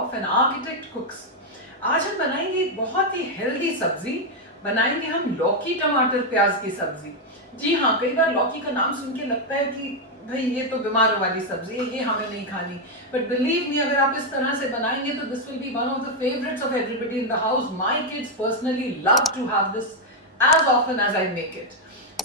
Of an architect कुक्स। आज हम बनाएंगे एक बहुत ही हेल्दी सब्जी, बनाएंगे हम लौकी टमाटर प्याज की सब्जी। जी हाँ, कई बार लौकी का नाम सुन के लगता है कि भाई ये तो बीमारों वाली सब्जी है, ये हमें नहीं खानी। बट बिलीव मी, अगर आप इस तरह से बनाएंगे तो this will be one of the favourites of everybody in the house. My kids personally love to have this as often as I make it.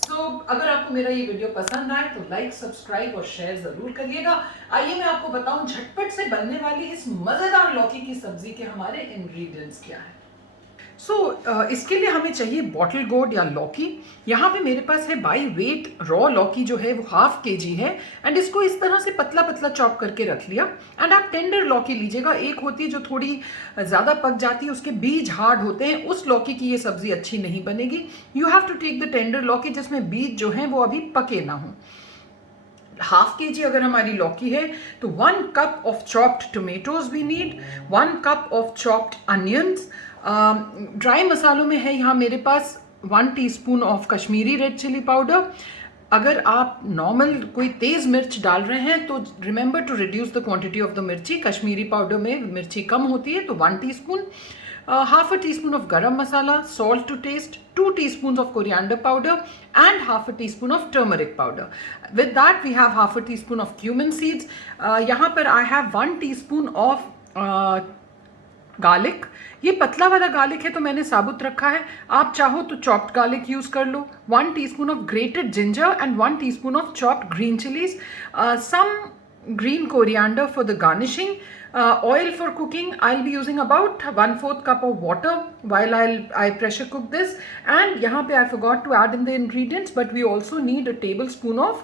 तो अगर आपको मेरा ये वीडियो पसंद आए तो लाइक, सब्सक्राइब और शेयर जरूर करिएगा। आइए मैं आपको बताऊं झटपट से बनने वाली इस मजेदार लौकी की सब्जी के हमारे इंग्रेडिएंट्स क्या है। इसके लिए हमें चाहिए बॉटल गोर्ड या लौकी। यहाँ पे मेरे पास है बाई वेट रॉ लौकी जो है वो 1/2 kg है। एंड इसको इस तरह से पतला पतला चॉप करके रख लिया। एंड आप टेंडर लौकी लीजिएगा। एक होती है जो थोड़ी ज़्यादा पक जाती है, उसके बीज हार्ड होते हैं, उस लौकी की ये सब्जी अच्छी नहीं बनेगी। You have to take the tender lauki जिसमें बीज जो हैं वो अभी पके ना हों। 1/2 kg अगर हमारी लौकी है तो 1 cup of chopped tomatoes we need, 1 cup of chopped onions. Dry मसालों में है यहाँ मेरे पास 1 teaspoon of Kashmiri red chilli powder. अगर आप नॉर्मल कोई तेज़ मिर्च डाल रहे हैं तो remember to reduce the quantity of the mirchi. Kashmiri powder में मिर्ची कम होती है तो 1 teaspoon. 1/2 teaspoon of garam masala, salt to taste, 2 teaspoons of coriander powder and 1/2 teaspoon of turmeric powder. With that we have 1/2 teaspoon of cumin seeds. यहाँ पर I have 1 teaspoon of garlic. ये पतला वाला गार्लिक है तो मैंने साबुत रखा है, आप चाहो तो चॉप्ड गार्लिक यूज कर लो। 1 teaspoon of grated ginger and 1 teaspoon of chopped green chillies, some green coriander for the garnishing. Oil for cooking, I'll be using about 1/4 cup of water while I pressure cook this. And यहाँ पे I forgot to add in the ingredients, but we also need a tablespoon of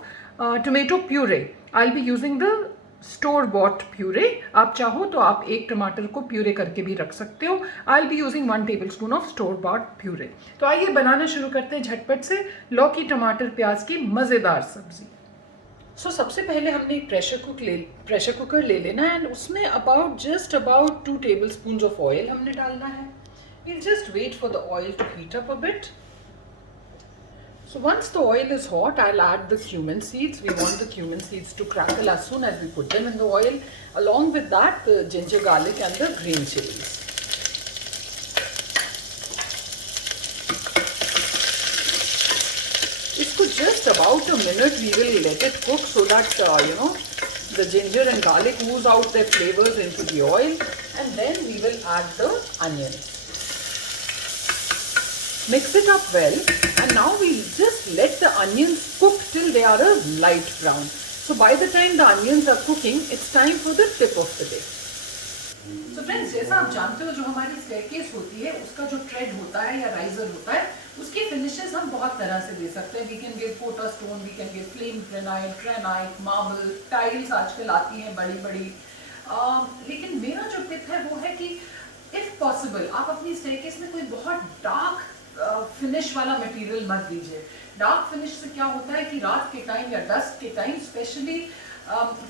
tomato puree. I'll be using the store bought puree. आप चाहो तो आप एक टमाटर को puree करके भी रख सकते हो। I'll be using 1 tablespoon of store bought puree. तो आइए बनाना शुरू करते हैं झटपट से लौकी टमाटर प्याज की मज़ेदार सब्जी। सबसे पहले हमने एक प्रेशर कुकर ले लेना है एंड उसमें just about 2 tablespoons of oil हमने डालना है। We'll just wait for the oil to heat up a bit. So once the oil is hot, I'll add the cumin seeds. We want the cumin seeds to crackle as soon as we put them in the oil. Along with that, the ginger, garlic and the green chilies. इसको just about a minute we will let it cook so that the ginger and garlic ooze out their flavors into the oil, and then we will add the onions. Mix it up well, and now we'll just let the onions cook till they are a light brown. So by the time the onions are cooking, it's time for the tip of the day. So friends, जैसा आप जानते हो जो हमारी staircase होती है उसका जो ट्रेड होता है या राइजर होता है उसकी फिनिशेस हम बहुत तरह से दे सकते हैं। We can give Kota stone, we can give flame granite, marble, tiles आजकल आती हैं बड़ी बड़ी। लेकिन मेरा जो टिप है वो है कि इफ पॉसिबल आप अपनी स्टेयरकेस में कोई बहुत डार्क फिनिश वाला मटेरियल मत दीजिए। डार्क फिनिश से क्या होता है कि रात के टाइम या डस्ट के time specially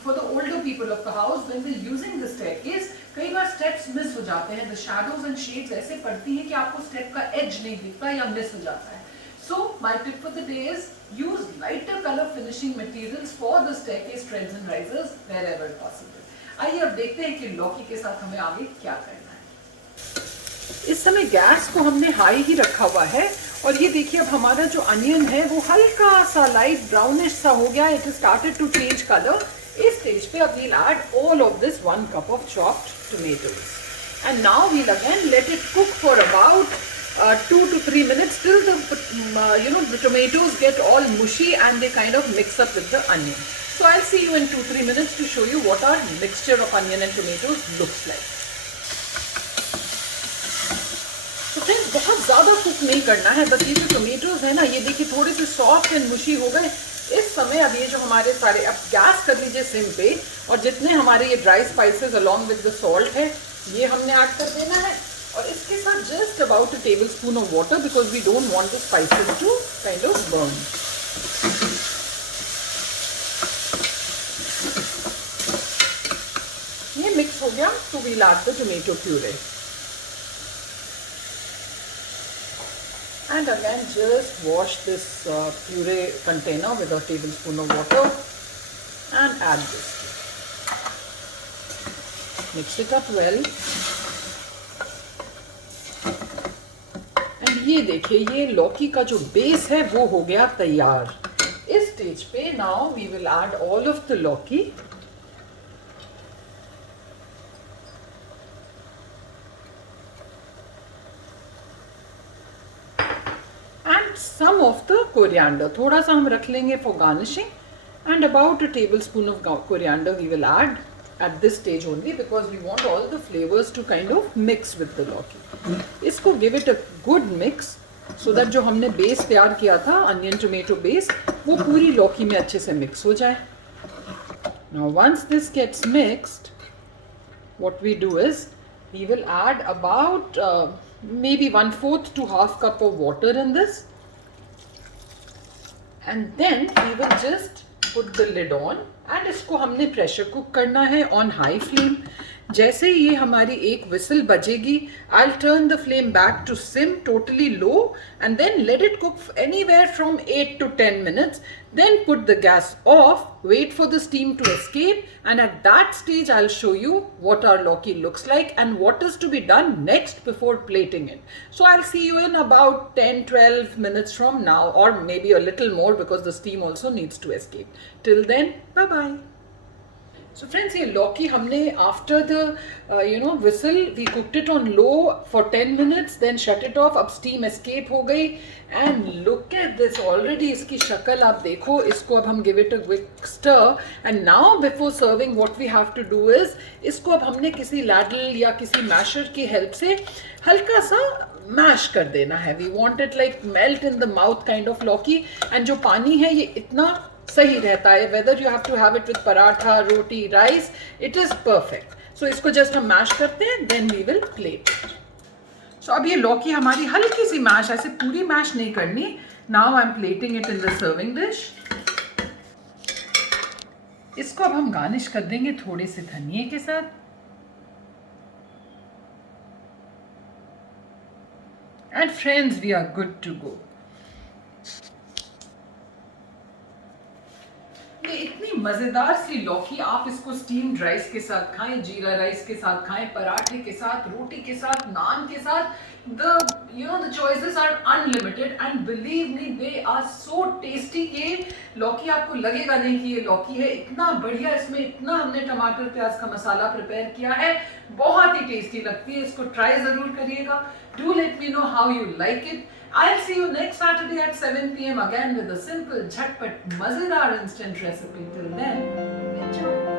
for the older people of the house when they're using the staircase, कई बार स्टेप्स मिस हो जाते हैं। the shadows and shades ऐसे पड़ती हैं कि आपको स्टेप का एज नहीं दिखता या मिस हो जाता है। So my tip for the day is use lighter color finishing materials for the staircase treads and risers wherever possible. आइए अब देखते हैं कि लौकी के साथ हमें आगे क्या करना है। इस समय गैस को हमने हाई ही रखा हुआ है और ये देखिए अब हमारा जो अनियन है वो हल्का सा लाइट ब्राउनिश सा हो गया। It started to change colour. इस स्टेज पे अब we'll add all of this 1 cup of chopped tomatoes and now we'll again let it cook for about 2 to 3 minutes till the tomatoes get all mushy and they kind of mix up with the onion. So I'll see you in 2-3 minutes to show you what our mixture of onion and tomatoes looks like. तो friends बहुत ज़्यादा cook नहीं करना है, बस ये जो tomatoes है ना ये देखिए थोड़े से सॉफ्ट एंड मुशी हो गए। इस समय अब ये जो हमारे सारे, अब गैस कर लीजिए सिम पे और जितने हमारे ये dry spices along with the salt है ये हमने ऐड कर देना है और इसके साथ just about a tablespoon of water because we don't want the spices to kind of burn. ये मिक्स हो गया तो we'll add the tomato puree. And again just wash this puree container with a tablespoon of water and add this. Mix it up well. And ये देखिए, ये लौकी का जो बेस है वो हो गया तैयार. इस स्टेज पे now we will add all of the lauki. And some of the coriander, थोड़ा सा हम रख लेंगे for garnishing. And about a tablespoon of coriander we will add at this stage only, because we want all the flavors to kind of mix with the lौकी. इसको give it a good mix so that जो हमने base तैयार किया था onion tomato base, वो पूरी लौकी में अच्छे से मिक्स हो जाए. Now once this gets mixed, what we do is we will add about maybe 1/4 to half cup of water in this, and then we will just put the lid on. And इसको हमने pressure cook करना है on high flame. जैसे ही ये हमारी एक whistle बजेगी, I will turn the flame back to sim, totally low, and then let it cook anywhere from 8 to 10 minutes. Then put the gas off, wait for the steam to escape, and at that stage I'll show you what our lौकी looks like and what is to be done next before plating it. So I'll see you in about 10-12 minutes from now, or maybe a little more because the steam also needs to escape. Till then, bye bye. So friends, ये लौकी हमने after the whistle we cooked it on low for 10 minutes, then shut it off. अब steam escape हो गई, and look at this already. इसकी शक्ल आप देखो. इसको अब हम give it a quick stir, and now before serving what we have to do is इसको अब हमने किसी ladle या किसी masher की help से हल्का सा मैश कर देना है. We want it like melt in the mouth kind of लौकी, and जो पानी है ये इतना सही रहता है. Whether you have to have it with paratha, roti, rice, it is perfect. So इसको जस्ट हम मैश करते हैं, then we will plate. So अब ये लौकी हमारी हल्की सी मैश, ऐसे पूरी मैश नहीं करनी. Now I am plating it in the serving dish. इसको अब हम गार्निश कर देंगे थोड़े से धनिए के साथ. And friends, we are good to go. ये इतनी मजेदार सी लौकी, आप इसको स्टीम्ड राइस के साथ खाएं, जीरा राइस के साथ खाएं, पराठे के साथ, रोटी के साथ, नान के साथ. the choices are unlimited, and believe me, they are so tasty. ये लौकी आपको लगेगा नहीं कि ये लौकी है. इतना बढ़िया इसमें इतना हमने टमाटर प्याज का मसाला प्रिपेयर किया है, बहुत ही टेस्टी लगती है. इसको ट्राई जरूर करिएगा. Do let me know how you like it. I'll see you next Saturday at 7 p.m. again with a simple, jhatpat, mazedar instant recipe. Till then, enjoy.